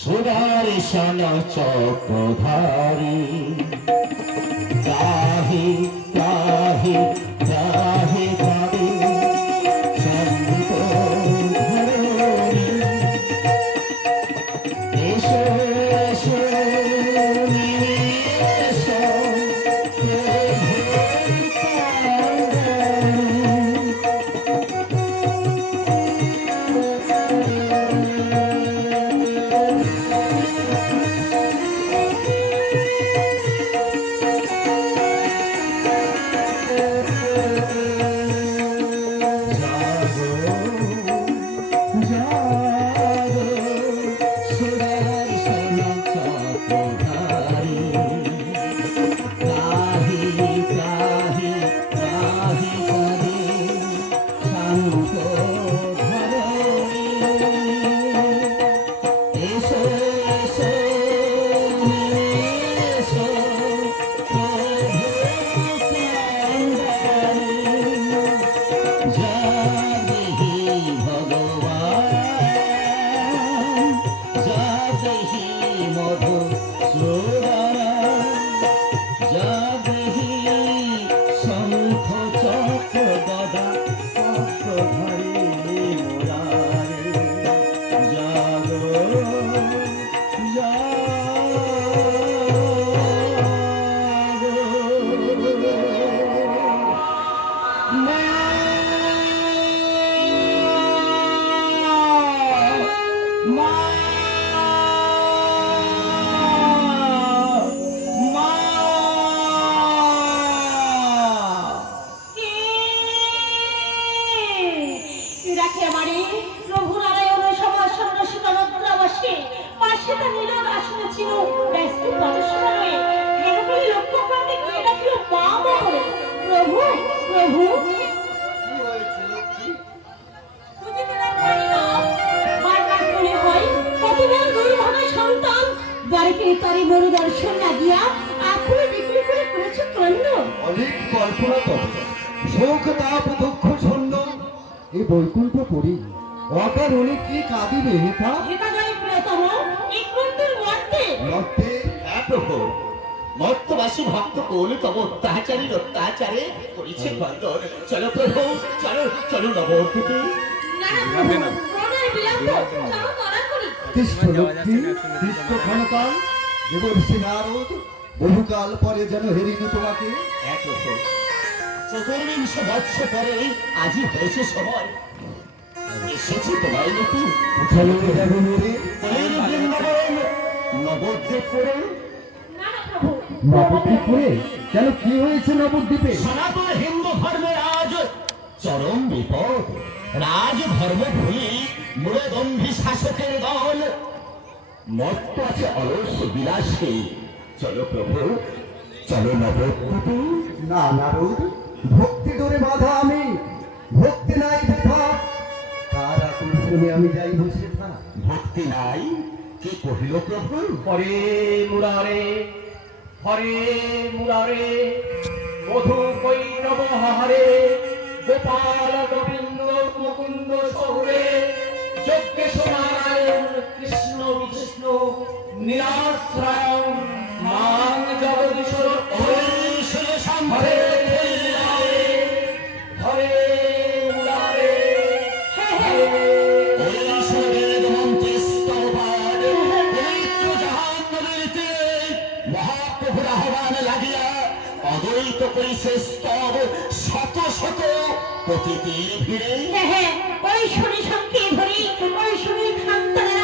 সুদর্শন চক্রধারী ত্রাহি ত্রাহি ত্রাহি ত্রাহি শান্ত ধরণী এসো এসো এসো বৈকুণ্ঠপুরী অকারণে কি কাঁদিবে হেথা মর্তবাসী ভক্ত কোল তব অত্যাচারীর অত্যাচারে করেছে বন্দর। চলো প্রভু চলো চলো নবদ্বীপে। দেবর্ষি নারদ বহুকাল পরে যেন হেরিনি তোমাকে। চতুর্বিংশ বৎসর পরে আজই হয়েছে সময়, এসেছি তোমায় নতু নবদ্বীপপুরে। নবদ্বীপপুরে কেন, কি হয়েছে নবদ্বীপে? সনাতন হিন্দু ধর্মের আজ চরম বিপদ। রাজ ধর্ম ভুলি মূলদম্ভী শাসকের দল মত্ত আছে অলস বিলাসে। চলো প্রভু চলো নবদ্বীপে। না নারদ, ভক্তি ডোরে বাধা আমি, ভক্তি নাই ব্যথা, তার আকর্ষণে আমি যাইব সেথা। ভক্তি নাই কি কহিল প্রভু? হরে মুরারে হরে মুরারে মধু কৈরব হরে গোপাল গোবিন্দ মুকুন্দ শহরে যজ্ঞেশ নারায়ণ কৃষ্ণ বিষ্ণু নীলাশ্রয়ণ মান জগদীশ্বর হরে হরে মুরারে মহাপ্রভুর আহ্বান লাগিয়া অদ্বৈত করিছে স্তব শত শত প্রতিটির ভিড়ে। ওই শনি সংকে ধরি ওই শনি খান্তনের